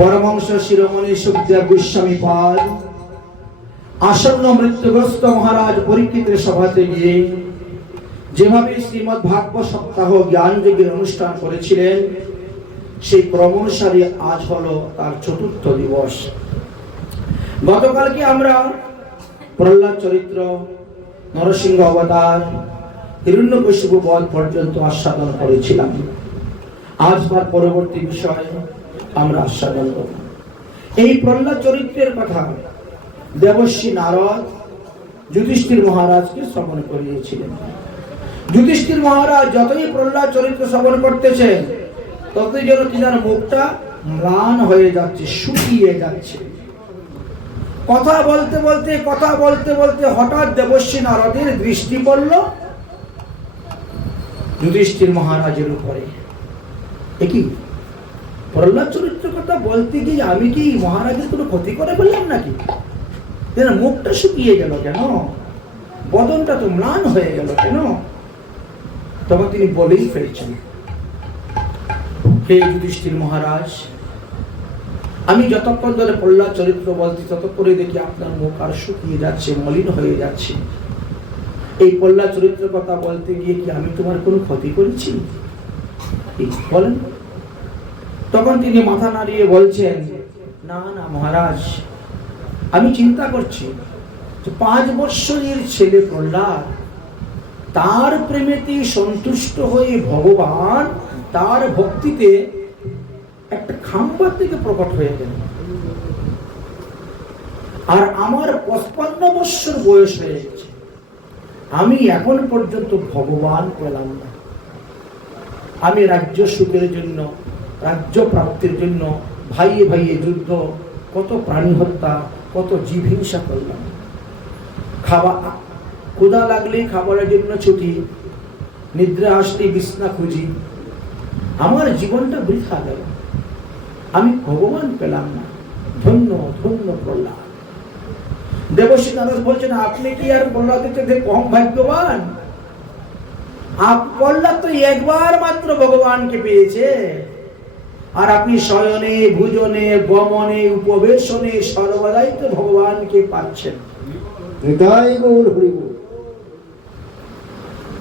পরমহংস শিরোমণি সুখদেব গোস্বামী পাদ আসন্ন মৃত্যুগ্রস্ত মহারাজ পরীক্ষিতের সভাতে গিয়ে যেভাবে শ্রীমদ্ ভাগবত সপ্তাহ জ্ঞান যজ্ঞের অনুষ্ঠান করেছিলেন, সেই ক্রমানুসারে আজ হলো তার চতুর্থ দিবস। গতকালকে আমরা প্রহ্লাদ চরিত্র, নরসিংহ অবতার, হিরণ্যকশিপু বধ পর্যন্ত আস্বাদন করেছিলাম। আজ তার পরবর্তী বিষয় আমরা আস্বাদন করব। এই প্রহ্লাদ চরিত্রের কথা দেবর্ষি নারদ যুধিষ্ঠির মহারাজকে শ্রবণ করিয়েছিলেন। যুধিষ্ঠির মহারাজ যতই প্রহ্লাদ চরিত্র শ্রবণ করতেছেন, ততই যেন তিনার মুখটা ম্লান হয়ে যাচ্ছে, শুকিয়ে যাচ্ছে। কথা বলতে বলতে হঠাৎ দেবর্ষি নারদের দৃষ্টি পড়ল যুধিষ্ঠির মহারাজের উপরে। একই প্রহ্লাদ চরিত্র কথা বলতে গিয়ে আমি কি মহারাজের কোনো ক্ষতি করে বললাম নাকি? মুখটা শুকিয়ে গেল কেন? বদনটা তো ম্লান হয়ে গেল কেন? তখন তিনি বলেই ফেলেছেন, হে যুধিষ্ঠির মহারাজ, আমি যতক্ষণ ধরে প্রহ্লাদ চরিত্র বলছি ততক্ষণে দেখি আপনার মুখ আর শুকিয়ে যাচ্ছে, মলিন হয়ে যাচ্ছে। এই প্রহ্লাদ চরিত্রের কথা বলতে গিয়ে কি আমি তোমার কোনো ক্ষতি করেছি বলেন? তখন তিনি মাথা নাড়িয়ে বলছেন, না না মহারাজ, আমি চিন্তা করছি 5 বৎসরের ছেলে প্রহ্লাদ, তার প্রেমেতে সন্তুষ্ট হয়ে ভগবান তার ভক্তিতে একটা খাম্বার থেকে প্রকট হয়ে গেল। আর আমার 55 বৎসর বয়স হয়ে গেছে, আমি এখন পর্যন্ত ভগবান পেলাম না। আমি রাজ্য সুখের জন্য, রাজ্য প্রাপ্তির জন্য ভাইয়ে ভাইয়ে যুদ্ধ, কত প্রাণী হত্যা, কত জীব হিংসা করলাম। ক্ষুধা লাগলে খাবারের জন্য ছুটি, নিদ্রা আসলে বিছনা খুঁজি। আমার জীবনটা বৃথা গেল, আমি ভগবান পেলাম না। ধন্য ধন্য প্রহ্লাদ। দেবর্ষি নারদ বলছেন, আপনি কি আর প্রহ্লাদের থেকে কম ভাগ্যবান? প্রহ্লাদ তো একবার মাত্র ভগবানকে পেয়েছে, আর আপনি শয়নে, ভুজনে, গমনে, উপবেশনে সর্বদাই তো ভগবানকে পাচ্ছেন।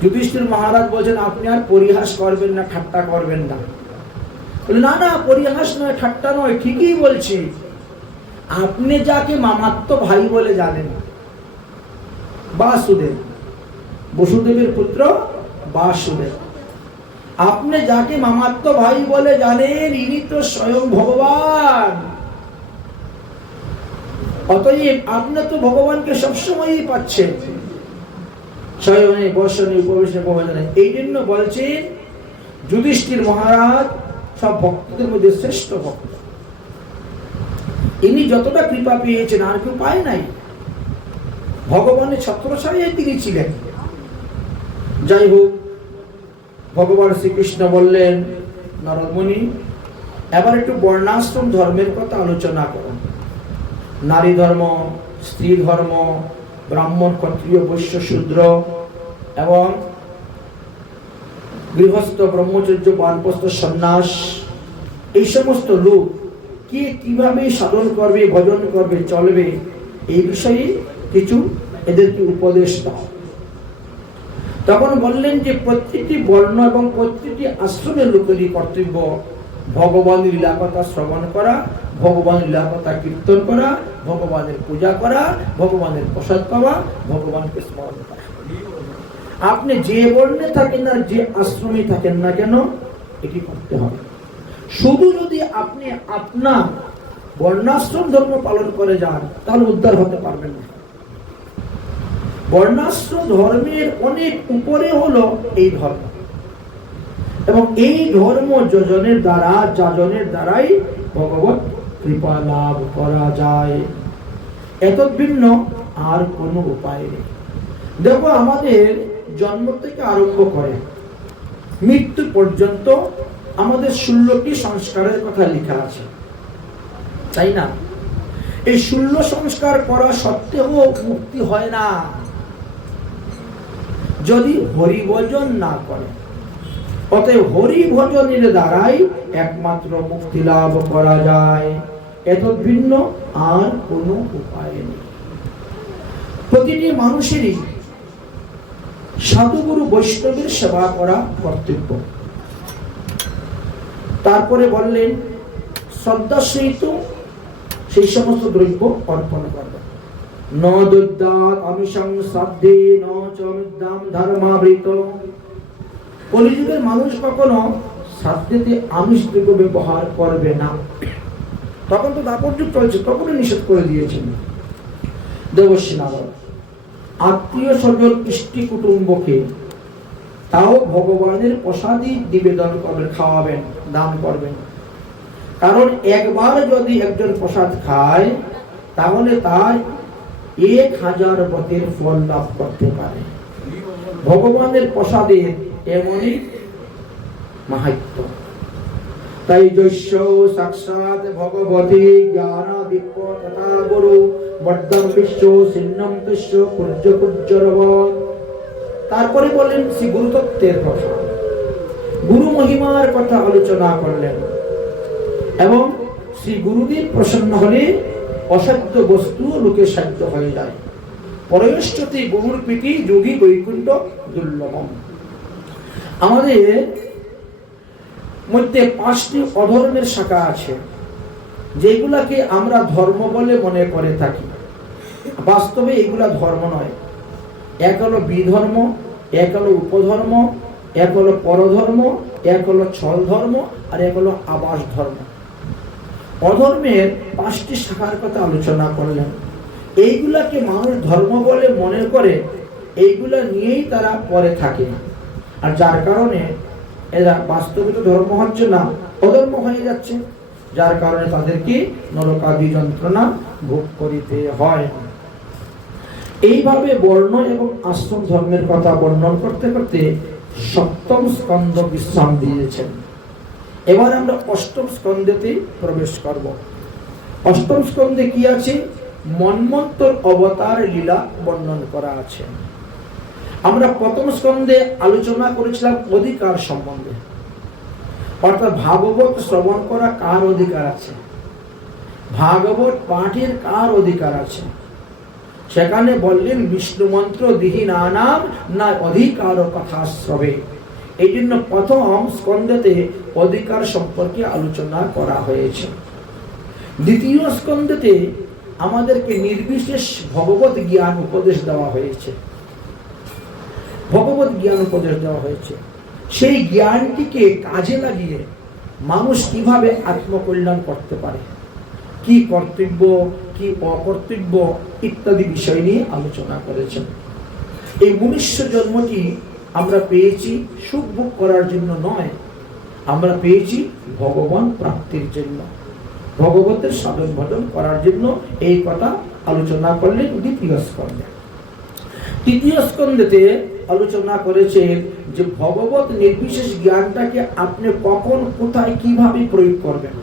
যুধিষ্ঠির মহারাজ বলছেন, আপনি আর পরিহাস করবেন না, ঠাট্টা করবেন না। না না, পরিহাস নয়, ঠাট্টা নয়, ঠিকই বলছি। আপনি যাকে মামাত্ম ভাই বলে জানেন, বাসুদেব, বসুদেবের পুত্র বাসুদেব, আপনি যাকে মামাত্ম ভাই বলে জানেন, ইনি তো স্বয়ং ভগবান। অতএব আপনি তো ভগবানকে সবসময়ই পাচ্ছেন, শয়নে, বসনে, উপবেশনে, ভোজনে। এই জন্য বলছেন যুধিষ্ঠির মহারাজ সব ভক্তদের মধ্যে শ্রেষ্ঠ ভক্ত। ইনি যতটা কৃপা পেয়েছেন আর কেউ পায় নাই। ভগবানের ছত্রছায়ায় তিনি ছিলেন। যাই হোক, ভগবান শ্রীকৃষ্ণ বললেন, নারদমুনি, এবার একটু বর্ণাশ্রম ধর্মের কথা আলোচনা করুন। নারী ধর্ম, স্ত্রী ধর্ম, ব্রাহ্মণ, ক্ষত্রিয়, বৈশ্য, শূদ্র এবং গৃহস্থ, ব্রহ্মচর্য, বানপ্রস্থ, সন্ন্যাস, এই সমস্ত লোক কে কিভাবে সাধন করবে, ভজন করবে, চলবে, এই বিষয়ে কিছু এদেরকে উপদেশ দাও। তখন বললেন যে প্রত্যেকটি বর্ণ এবং প্রত্যেকটি আশ্রমের লোকেরই কর্তব্য ভগবানের লীলা কথা শ্রবণ করা, ভগবানের লীলা কথা কীর্তন করা, ভগবানের পূজা করা, ভগবানের প্রসাদ পাওয়া, ভগবানকে স্মরণ করা। আপনি যে বর্ণে থাকেন আর যে আশ্রমে থাকেন না কেন, এটি করতে হবে। শুধু যদি আপনি আপনার বর্ণাশ্রম ধর্ম পালন করে যান, তাহলে উদ্ধার হতে পারবেন না। বর্ণাশ্রম ধর্মের অনেক উপরে হলো এই ধর্ম, এবং এই ধর্ম যজনের দ্বারা, যাজনের দ্বারাই ভগবত কৃপা লাভ করা যায়। এত ভিন্ন আর কোনো উপায় নেই। দেখো, আমাদের জন্ম থেকে আরম্ভ করে মৃত্যু পর্যন্ত আমাদের 16টি সংস্কারের কথা লেখা আছে, তাই না? এই 16 সংস্কার করা সত্ত্বেও মুক্তি হয় না যদি হরিভজন না করে। অতএব হরি ভজনের দ্বারাই একমাত্র মুক্তি লাভ করা যায়, এত ভিন্ন আর কোনো উপায় নেই। প্রতিটি মানুষেরই সাধুগুরু বৈষ্ণবের সেবা করা কর্তব্য। তারপরে বললেন শ্রদ্ধা সহিত সেই সমস্ত দ্রব্য অর্পণ করবে। ন দৈত্যাৎ আমিষং শ্রাদ্ধে ন চ মিদ্যাম ধর্মাবৃত। কলিযুগের মানুষ কখনো শ্রাদ্ধেতে আমিষ দ্রব্য ব্যবহার করবে না। তখন তো দাপর যুগ চলছে, তখনই নিষেধ করে দিয়েছেন দেবর্ষি নারদ। আত্মীয় স্বজন ইষ্টি কুটুম্বকে তাও ভগবানের প্রসাদই নিবেদন করবেন, খাওয়াবেন, দান করবেন। কারণ একবার যদি একজন প্রসাদ খায় তাহলে তার 1000 ব্রতের ফল লাভ করতে পারে। ভগবানের প্রসাদের এমনই মাহাত্ম্য। তাই যস্য সাক্ষাৎ ভগবতী জ্ঞানাদিত্য তথা গুরু বর্ধম বিশ্ব ছিন্নম তস্য পূজ্য পূজ্যরবৎ। তারপরে বললেন শ্রী গুরুতত্ত্বের কথা, গুরু মহিমার কথা আলোচনা করলেন এবং শ্রী গুরুদেব প্রসন্ন হলে অসাধ্য বস্তু লোকে সাধ্য হয়ে যায়। পরয়শ্চতি গুরুর প্রীতি যোগী বৈকুণ্ঠ দুর্লভম। আমাদের মধ্যে 5টি অধর্মের শাখা আছে, যেগুলাকে আমরা ধর্ম বলে মনে করে থাকি। বাস্তবে এগুলা ধর্ম নয়। এক হলো বিধর্ম, এক হলো উপধর্ম, এক হলো পরধর্ম, এক হলো ছল ধর্ম, আর এক হলো আবাস ধর্ম। অধর্মের 5টি শাখার কথা আলোচনা করলেন। এইগুলাকে মানুষ ধর্ম বলে মনে করে, এইগুলা নিয়েই তারা পরে থাকে, আর যার কারণে এরা বাস্তবিক ধর্ম হচ্ছে না, অধর্ম হয়ে যাচ্ছে, যার কারণে তাদেরকে নরকাদি যন্ত্রণা ভোগ করিতে হয়। এইভাবে বর্ণ এবং আশ্রম ধর্মের কথা বর্ণন করতে করতে 7ম স্কন্ধ বিশ্রাম দিয়েছেন। এবার আমরা 8ম স্কন্ধেতে প্রবেশ করব। 8ম স্কন্ধে কি আছে? মন্বন্তর অবতার লীলা বর্ণন করা আছে। আমরা 1ম স্কন্ধে আলোচনা করেছিলাম অধিকার সম্বন্ধে, অর্থাৎ ভাগবত শ্রবণ করা কার অধিকার আছে, ভাগবত পাঠের কার অধিকার আছে। সেখানে বললেন বিষ্ণু মন্ত্র দিহীনানাম না অধিকার কথা শ্রবে। এই জন্য 1ম স্কন্ধেতে অধিকার সম্পর্কে আলোচনা করা হয়েছে। 2য় স্কন্ধেতে আমাদেরকে নির্বিশেষ ভগবত জ্ঞান উপদেশ দেওয়া হয়েছে। ভগবত জ্ঞান উপদেশ দেওয়া হয়েছে, সেই জ্ঞানটিকে কাজে লাগিয়ে মানুষ কিভাবে আত্মকল্যাণ করতে পারে, কি কর্তব্য কি অকর্তব্য ইত্যাদি বিষয় নিয়ে আলোচনা করেছেন। এই মনুষ্য জন্মটি আমরা পেয়েছি সুখ ভোগ করার জন্য নয়, আমরা পেয়েছি ভগবান প্রাপ্তির জন্য, ভগবতের সাধন ভজন করার জন্য। এই কথা আলোচনা করলেন 2য় স্কন্ধে। 3য় স্কন্ধেতে আলোচনা করেছেন যে ভগবত নির্বিশেষ জ্ঞানটাকে আপনি কখন কোথায় কিভাবে প্রয়োগ করবেন।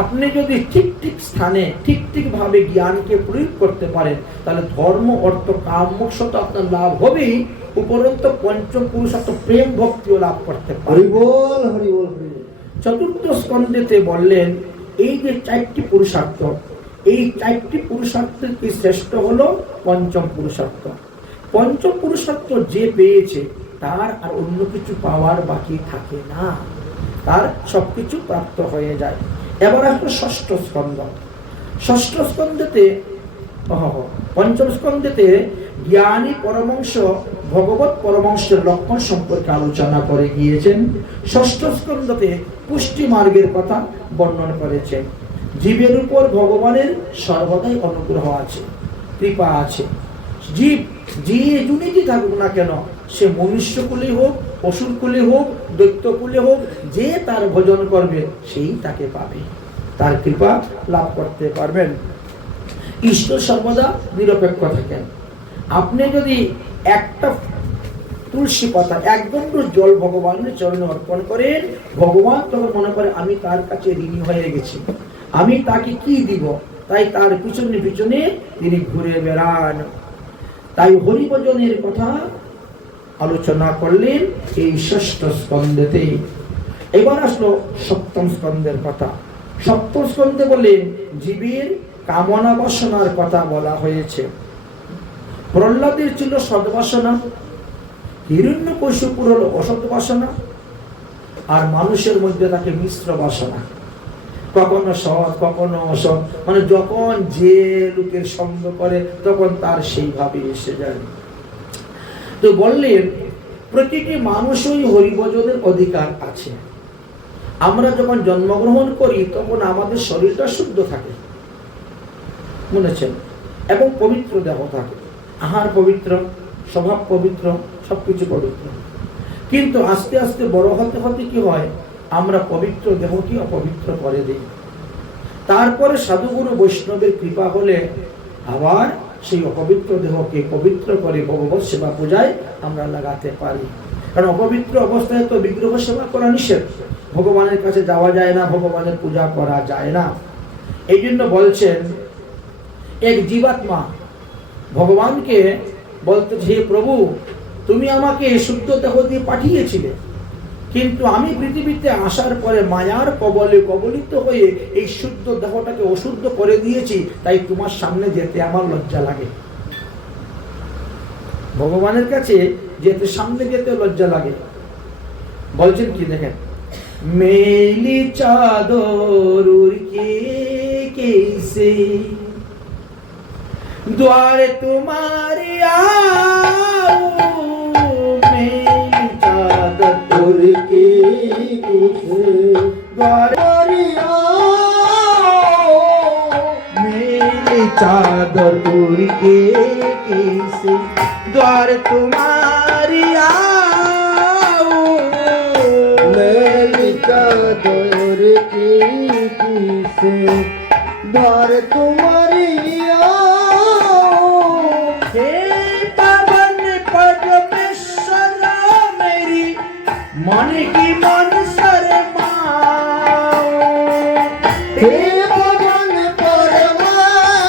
আপনি যদি ঠিক ঠিক স্থানে ঠিক ঠিক ভাবে জ্ঞানকে প্রয়োগ করতে পারেন, তাহলে ধর্ম অর্থ কাম মোক্ষ তো আপনার লাভ হবেই, উপরন্তু পঞ্চম পুরুষার্থ প্রেম ভক্তিও লাভ করতে পারেন। হরি বল। 4র্থ স্কন্ধেতে বললেন এই যে 4টি পুরুষার্থ, এই 4টি পুরুষার্থের কি শ্রেষ্ঠ হলো পঞ্চম পুরুষার্থ। পঞ্চম পুরুষার্থ যে পেয়েছে তার আর অন্য কিছু পাওয়ার বাকি থাকে না, তার সবকিছু প্রাপ্ত হয়ে যায়। এবার আসলে 6ষ্ঠ স্কন্ধ। 6ষ্ঠ স্কন্ধেতে 5ম স্কন্ধেতে জ্ঞানী পরমংশ ভগবত পরমংশের লক্ষণ সম্পর্কে আলোচনা করে গিয়েছেন। 6ষ্ঠ স্কন্ধতে পুষ্টি মার্গের কথা বর্ণন করেছেন। জীবের উপর ভগবানের সর্বদাই অনুগ্রহ আছে, কৃপা আছে। জীব যে জুনিটি থাকুক না কেন, সে মনুষ্য কুলে হোক, অসুর কুলে হোক, দৈত্য কুলে হোক, যে তার ভজন করবে সেই তাকে পাবে, তার কৃপা লাভ করতে পারবেন। ঈশ্বর সর্বদা নিরপেক্ষ থাকেন। আপনি যদি একটা তুলসী পাতা, 1 দণ্ড জল ভগবানের চরণে অর্পণ করেন, ভগবান তখন মনে করে আমি তার কাছে ঋণী হয়ে গেছি, আমি তাকে কি দিব, তাই তার পিছনে পিছনে তিনি ঘুরে বেড়ান। তাই হরিভজনের কথা আলোচনা করলেন এই 6ষ্ঠ স্কন্ধেতে। এবার আসলো সপ্তম স্কন্ধের কথা। সপ্তম স্কন্ধে বললেন জীবের কামনা বাসনার কথা বলা হয়েছে। প্রহ্লাদের ছিল সদ্বাসনা, হিরণ্যকশিপুর হলো অসৎ বাসনা, আর মানুষের মধ্যে থাকে মিশ্র বাসনা, কখনো সৎ কখনো অসৎ, মানে যখন যে লোকের সঙ্গ করে তখন তার সেইভাবে এসে যায়। তো বললেন প্রতিটি মানুষই হরিভজনের অধিকার আছে। আমরা যখন জন্মগ্রহণ করি তখন আমাদের শরীরটা শুদ্ধ থাকে, মনেছেন, এবং পবিত্র দেহ থাকে, আহার পবিত্র, স্বভাব পবিত্র, সবকিছু পবিত্র। কিন্তু আস্তে আস্তে বড় হতে হতে কি হয়, আমরা পবিত্র দেহকে অপবিত্র করে দিই। তারপরে সাধুগুরু বৈষ্ণবের কৃপা হলে আবার সেই অপবিত্র দেহকে পবিত্র করে ভগবত সেবা পূজায় আমরা লাগাতে পারি। কারণ অপবিত্র অবস্থায় তো বিগ্রহ সেবা করা নিষেধ, ভগবানের কাছে যাওয়া যায় না, ভগবানের পূজা করা যায় না। এই জন্য বলছেন এক জীবাত্মা ভগবানকে বলতে, হে প্রভু, তুমি আমাকে শুদ্ধ দেহ দিয়ে পাঠিয়েছিলে, কিন্তু আমি পৃথিবীতে আসার পরে মায়ার কবলে কবলিত হয়ে এই শুদ্ধ দেহটাকে অশুদ্ধ করে দিয়েছি, তাই তোমার সামনে যেতে আমার লজ্জা লাগে। ভগবানের কাছে যেতে, সামনে যেতে লজ্জা লাগে। বলছেন কি দেখেন, মেলি চাদর কে कैसे द्वारे तुम्हारी आओ, मेरी चादर के द्वारे आओ, मेरी चादर के कैसे द्वारे तुम्हारी आओ, मेरी चादर के कैसे द्वार तुम्हारी आओ, हे पवन परमेश्वर मेरी मन की मन शर्माओ, हे पवन परमेश्वर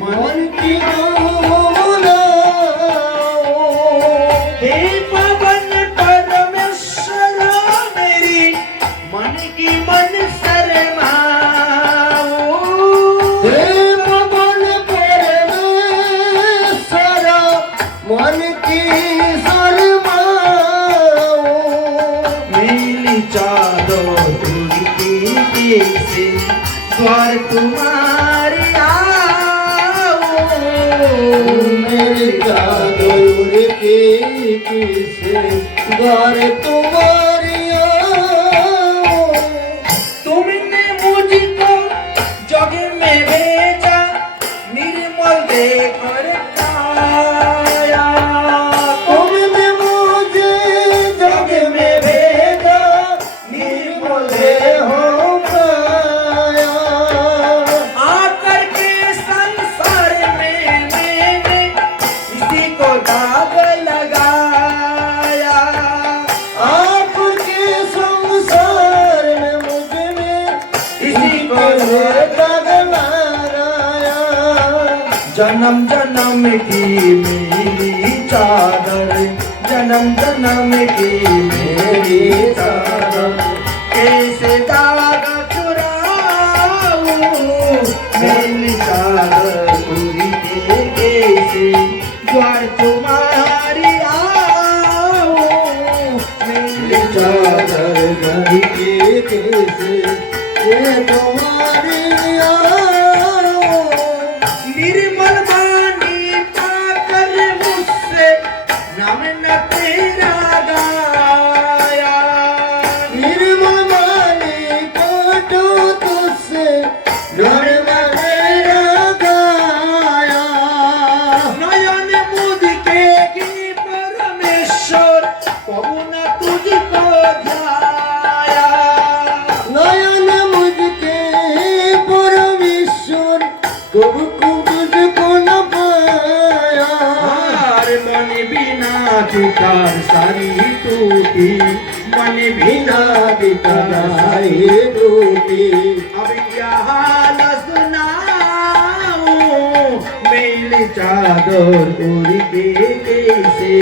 मन की मन, हे पवन परमेश्वर मेरी मन की मन मन की शर्माओ, मेरी चादर के कैसे द्वार तुम्हारी आओ, मेरी चादर के कैसे द्वार तुम्हारी आओ, तुमने मुझको जग में भेजा निर्मल देकर जन्म जन्म की मेरी चादर, जन्म जन्म की मेरी चादर, कैसे दागा चुराऊं, मेरी चादर पूरी के कैसे द्वार तुम्हारी आओ, मेरी चादर घर के कैसे ये तुम्हारी आओ, निर्मल वाणी पाकर मुझसे नाम न तेरा गाया, निर्मल वाणी पाकर तुझसे नाम न तेरा गाया, नयन मुझ के परमेश्वर कबू न तुझको ध्याया, नयन मुझ के परमेश्वर कबू तार सारी टूटी, मन बिना बितर सारी टूटी, अब क्या हाल सुनाऊं, मेरी चादर उड़ के कैसे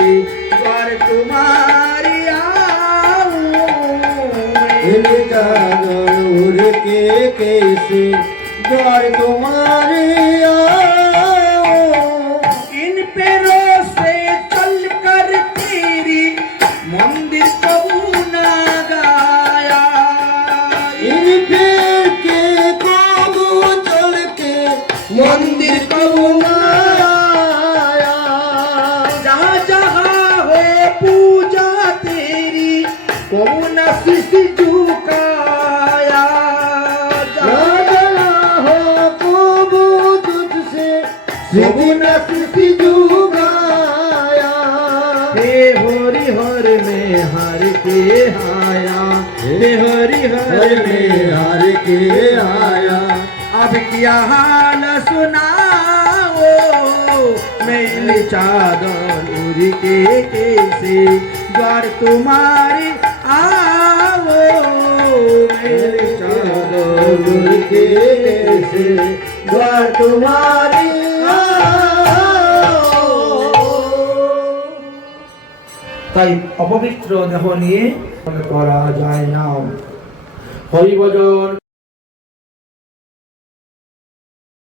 द्वार तुम्हारी आओ, नूर के कैसे द्वार तुम्हारे आओ। इन पैरों से चल कर तेरी मंदिर को ना गाया। इन पैर के काबू चल के मंदिर को बनाया। जहाँ जहाँ हो पूजा तेरी कौन शीश झुकाया। राजा हो काबू तुझसे सिद्ध जुगाया। हे हरि हर में हर के आया। हे हरि हर में हार के आया। अब क्या हाल सुनाओ मैंने चादर उड़ के कैसे द्वार तुम्हारे आओ। मेरे चादर नूर के कैसे द्वार तुम्हारे आओ। তাই অপবিত্র দেহ নিয়ে করা যায় না। হরিভজন